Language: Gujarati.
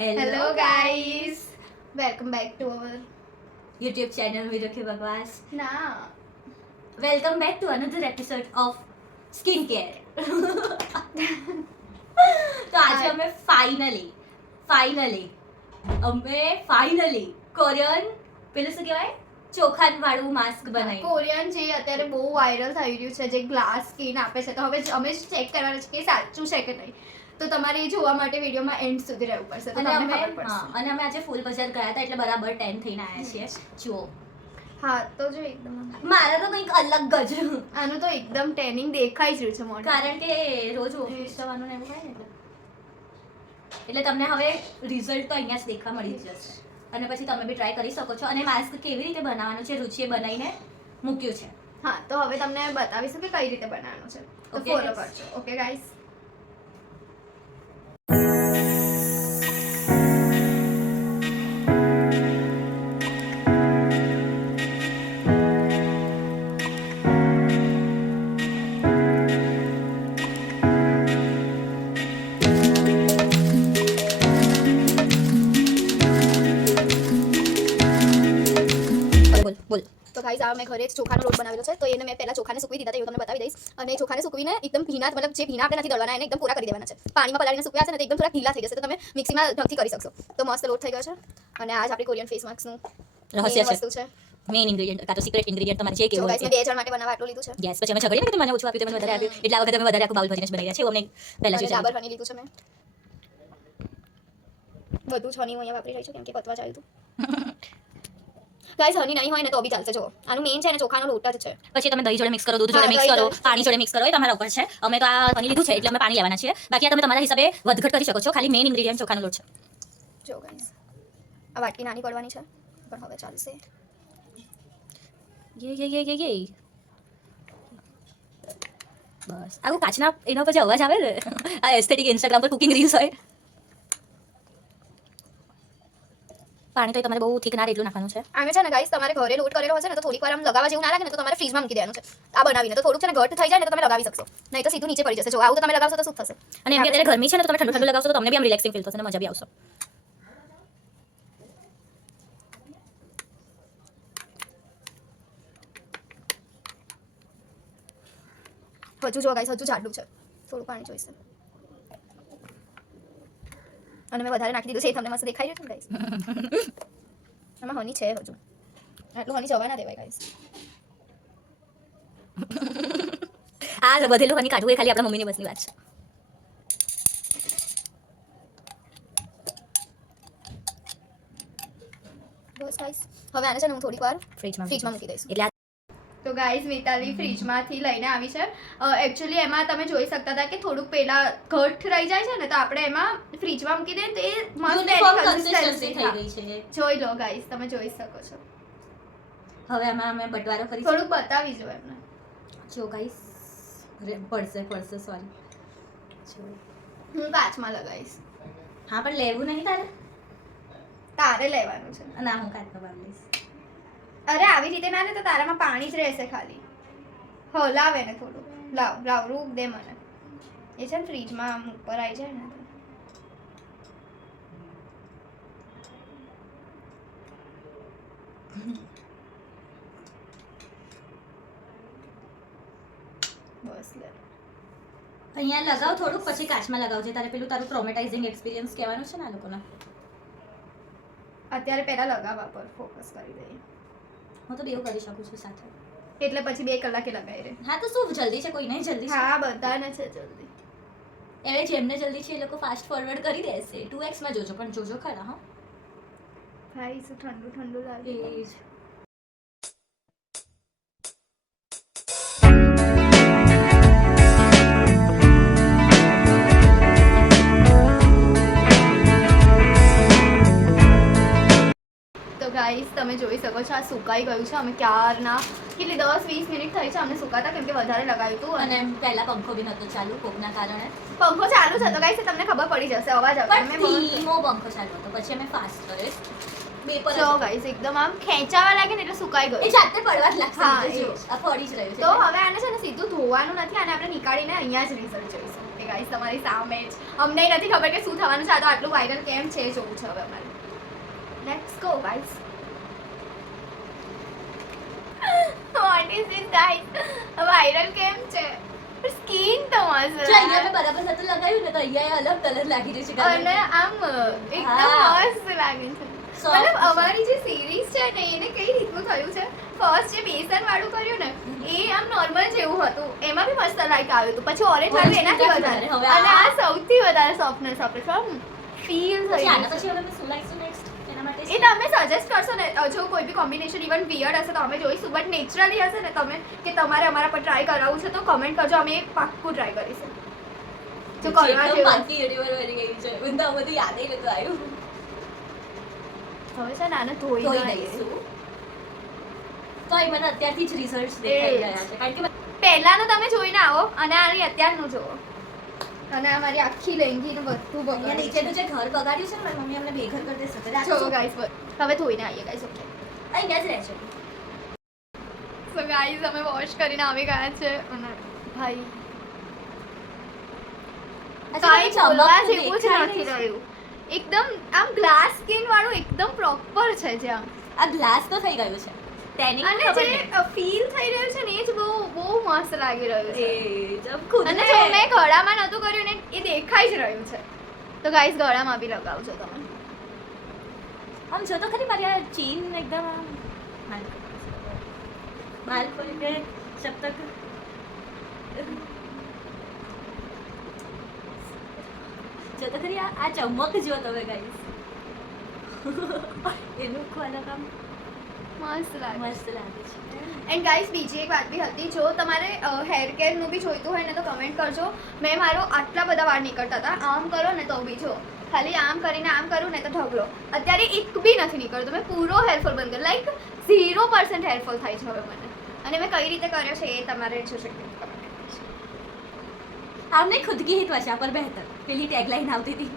Hello guys, welcome back to our YouTube channel video के बकवास. ना Welcome back to another episode of Skin Care. તો આજે અમે ફાઇનલી કોરિયન પેલું શું કહેવાય ચોખાન વાળું માસ્ક બનાવ્યું. કોરિયન જે અત્યારે બહુ વાયરલ થઈ રહ્યું છે, જે ગ્લાસ સ્કિન આપે છે, તો હવે અમે ચેક કરવાનું છે કે સાચું છે કે નહીં. તો તમારે એ જોવા માટે વિડીયોમાં એન્ડ સુધી રહેવું પડશે, તો તમને ખબર પડશે. અને અમે આજે ફૂલ બજાર ગયા હતા એટલે બરાબર 10 થઈને આવ્યા છીએ. જુઓ હા, તો જો એકદમ મારા તો કંઈક અલગ જ. આનું તો એકદમ ટેનિંગ દેખાઈ જ રહ્યું છે મોઢે, કારણ કે રોજ ઓફિસ જવાનું ને એવું થાય ને એટલે તમને હવે રિઝલ્ટ તો અહીંયા જ દેખવા મળી જશે. અને પછી તમે બી ટ્રાય કરી શકો છો. અને માસ્ક કેવી રીતે બનાવવાનું છે રુચિએ બનાવીને મૂક્યું છે. હા, તો હવે તમને બતાવીશું કે કઈ રીતે બનાવવાનું છે, તો Okay, ફોલો guys. કરજો. ઓકે ગાઈસ, બોલ. તો ગાઈસ આ મેં ઘરે જ ચોખાનો લોટ બનાવેલો છે, તો એને મેં પહેલા ચોખાને સૂકવી દીધા હતા, એવું તમને બતાવી દઈશ. અને ચોખાને સૂકવીને એકદમ ભીના, મતલબ જે ભીના આપણે નથી દળવાના, એને એકદમ પૂરા કરી દેવાના છે. પાણીમાં પલાળીને સૂકવ્યા હશે ને તો એકદમ થોડા ઢીલા થઈ જશે, તો તમે મિક્સીમાં ઢગથી કરી શકશો. તો મસ્ત લોટ થઈ ગયો છે. અને આ જ આપણી કોરિયન ફેસ માસ્કનું રહસ્ય છે, વસ્તુ છે. મેઇન ઇન્ગ્રેડિયન્ટ કાં તો સિક્રેટ ઇન્ગ્રેડિયન્ટ તમારે જે જો કેવું ગાઈસ હોય મેં 2 જણ માટે બનાવવા આટલું લીધું છે. યસ. પછી અમે ઝઘડીએ ને કે મને ઓછું આપ્યું, તમે વધારે આપ્યું, એટલે આ વખતે અમે વધારે આખું બાઉલ ભરીને જ બનાવી રહ્યા છીએ. અમને પહેલા અને જોઈએ ડાબર હની લીધું છે મેં. બધું જ હની હું અહીંયા વાપરી રહી છું કેમ કે પતવા જ આવ્યું હતું. ગાઈસ હની નહીં હોય ને તો બી ચાલશે. જો આનું મેઇન છે ને ચોખાનો લોટ જ છે. પછી તમે દહીં જોડે મિક્સ કરો, દૂધ જોડે હા, મિક્સ દહીં કરો, જોડે. પાણી જોડે મિક્સ કરો, એ તમારા ઉપર છે. અમે તો આ હની લીધું છે એટલે અમે પાણી લેવાના છીએ. બાકી આ તમે તમારા હિસાબે વધઘટ કરી શકો છો. ખાલી મેઇન ઇન્ગ્રેડિયન્ટ ચોખાનો લોટ છે. જો ગાઈસ આ વાટકી નાની પડવાની છે, પણ હવે ચાલશે. યે બસ આવું કાચના એના પર જે અવાજ આવે ને, આ એસ્થેટિક ઇન્સ્ટાગ્રામ પર કુકિંગ રીલ્સ હોય. પાણી તો તમારે બહુ થીક ના એટલું નાખવાનું છે. આમે છે ને ગાઈસ તમારે ઘરે લોટ કરેલો હશે ને તો થોડીક વાર આમ લગાવવા જેવું ના લાગે ને તો તમારે ફ્રીજમાં મૂકી દેવાનું છે. આ બનાવીને તો થોડુંક છે ને ઘટ થઈ જાય ને તો તમે લગાવી શકશો, નહીં તો સીધું નીચે પડી જશે. જો આવું તો તમે લગાવશો તો શું થશે. અને એમ બી અત્યારે ગરમી છે ને તો તમે ઠંડુ ઠંડુ લગાવશો તો તમને બી આમ રિલેક્સિંગ ફીલ થશે અને મજા બી આવશે. હજુ જો ગાઈસ હજુ જાડું છે, થોડું પાણી જોઈશે. અને મેં વધારે નાખી દીધું છે, એ તમને મસ્ત દેખાઈ રહ્યું છે ને ગાઈસ. આમાં હની છે હજુ, આટલું હની જવા ના દેવાય ગાઈસ. આ બધેલું હની કાઢવું એ ખાલી આપણા મમ્મીની બસની વાત છે. બસ ગાઈસ હવે આને છે ને હું થોડીક વાર ફ્રીજમાં મૂકી દઈશ. એટલે તો ગાઈઝ મિતાલી ફ્રીજમાંથી લઈને આવી છે. એકચ્યુઅલી એમાં તમે જોઈ શકતા હતા કે થોડુંક પેલા ઘટ રહી જાય છે ને, તો આપણે એમાં ફ્રીજમાં મૂકી દઈએ તો એ મસ્ત યુનિફોર્મ એની કન્સિસ્ટન્સી consistency થઈ થાય. ગઈ છે. જોઈ લો ગાઈઝ, તમે જોઈ શકો છો. હવે આમાં અમે બટવારો કરી થોડુંક બતાવી જો એમને. જો ગાઈસ પડશે સોરી. હું કાચમાં લગાવીશ. હા પણ લેવું નહીં તારે. તારે લેવાનું છે. ના હું કાચમાં બાંધી લઈશ. અરે આવી રીતે ના લે તો તારામાં પાણી જ રહેશે ખાલી. હલાવે ને થોડું. લાવ રૂપ દે મને. એ છે ને ફ્રીજમાં આમ ઉપર આવી જાય ને તો. બસ લે. અહીંયા લગાવ થોડુંક, પછી કાચમાં લગાવજે. તારે પેલું તારું ટ્રોમેટાઇઝિંગ એક્સપિરિયન્સ કહેવાનું છે ને આ લોકોના. અત્યારે પહેલા લગાવવા પર ફોકસ કરી દઈએ, હું તો બેવ કરી શકું છું સાથે. એટલે પછી 2 કલાકે લગાવી રહે. હા તો શું જલ્દી છે, કોઈ નહીં જલ્દી છે. હા બધાને છે જલ્દી. એટલે જેમને જલ્દી છે એ લોકો ફાસ્ટ ફોરવર્ડ કરી દેશે. 2x માં જોજો, પણ જોજો ખરા. હા ભાઈ શું ઠંડુ ઠંડુ લાગે. પ્લીઝ. તો ગાઈસ તમે જોઈ શકો છો આ સુકાઈ ગયું છે. અમે ક્યારના કેટલી 10-20 મિનિટ થઈ છે અમને સુકાતા, કેમ કે વધારે લગાવ્યું હતું. અને પહેલા પંખો બી નતો ચાલુ કોકના કારણે. પંખો ચાલુ છે તો ગાઈસ તમને ખબર પડી જશે, અવાજ આવતો. પણ ધીમો પંખો ચાલુ હતો, પછી અમે ફાસ્ટ કર્યો. બે પર જો ગાઈસ એકદમ આમ ખેંચાવા લાગે ને એટલે સુકાઈ એ ગયું. જાતે પડવા જ લાગશે. હા, જો એ જ. આ પડી જ રહ્યું છે. તો હવે આને છે ને સીધું ધોવાનું નથી, અને આપણે નીકાળીને અહીંયા જ રિઝલ્ટ જોઈશું. ગાઈસ તમારી સામે જ. અમને નથી ખબર કે શું થવાનું છે. આ તો આટલું વાયરલ કેમ છે જોવું છે હવે અમારે. Let's go guys. What is this guys? Viral કેમ છે? સ્કિન તો મસ્ત જો અહીંયા મેં બરાબર સાથે લગાવ્યું ને તો અહીંયા અલગ કલર લાગી રહ્યો છે અને આમ એકદમ હા. મસ્ત લાગે છે. Soft મતલબ છે. અમારી જે સિરીઝ છે ને એને કઈ રીતનું થયું છે, ફર્સ્ટ જે બેસન વાળું કર્યું ને એ આમ નોર્મલ જેવું હતું, એમાં બી મસ્ત લાઈટ આવ્યું હતું, પછી ઓરેન્જ Orange આવ્યું એનાથી પીળા વધારે, હવે અને આ- આ સૌથી વધારે સોફ્ટનેસ આપે છે, ફીલ થઈ પછી આના રહ્યું પછી છે. હવે મેં શું લાવીશું next? એના માટે એ તમે સજેસ્ટ કરશો ને, જો કોઈ બી કોમ્બિનેશન ઇવન વિયર્ડ હશે તો અમે જોઈશું, બટ નેચરલી હશે ને તમે કે તમારે અમારા પર ટ્રાય કરાવવું છે તો કમેન્ટ કરજો, અમે પાક્કું ટ્રાય કરીશું. જો કરવા એકદમ જેવું પાકી યુટ્યુબર બની ગઈ છે. મને તો આ બધું યાદ ય નતું આવ્યું. હવે છે ને આને ધોઈ ધોઈ દઈએ. દઈશું. તોય મને અત્યારથી જ રિઝલ્ટ દેખાઈ રહ્યા છે કારણ કે પહેલાનું તમે જોઈને આવો અને આની અત્યારનું જુઓ, અને આ મારી આખી લેંગીનું બધું અહીંયા બગાડ્યું નીચેનું જે ઘર બગાડ્યું છે ને મારી મમ્મી અમને બેઘર કરી દેશે. તો છે. જો ગાઈસ હવે ધોઈને આવીએ ગાઈસ. ઓકે અહીંયા જ રહે છે. સો ગાઈસ અમે વોશ કરીને આવી ગયા છે અને ભાઈ કાંઈ બોલવા જેવું જ નથી રહ્યું. એકદમ આમ ગ્લાસ સ્કિન વાળું એકદમ પ્રોપર છે જ્યાં, આ ગ્લાસ તો થઈ ગયું છે. ટેનિંગ અને જે ફીલ થઈ રહ્યું છે ને એ જ બહુ બહુ મસ્ત લાગી રહ્યું છે. અને જો મેં ગળામાં નહોતું કર્યું ને એ દેખાઈ જ રહ્યું છે. તો ગાઈસ ગળામાં બી લગાવજો તમે. આમ જો તો ખરી મારી આ ચેન એકદમ આમ બાલ પર કે જબ તક જો તો ખરી આ ચમક જો તમે ગાઈસ એનું ખોલા કામ મસ્ત લાગે. મસ્ત લાગે છે. એન્ડ ગાઈસ બીજી એક વાત બી હતી, જો તમારે હેર કેરનું બી જોઈતું હોય ને તો કમેન્ટ કરજો. મેં મારો આટલા બધા વાળ નીકળતા હતા, આમ કરો ને તો બી જો ખાલી આમ કરીને આમ કરું ને તો ઢગલો. અત્યારે એક બી નથી નીકળતો. મેં પૂરો હેરફોલ બંધ કર્યો, લાઈક 0% હેરફોલ થાય છે હવે મને. અને મેં કઈ રીતે કર્યો છે એ તમારે જોશે. आपने खुद की ही त्वचा पर बेहतर पहली टैगलाइन આવતી હતી.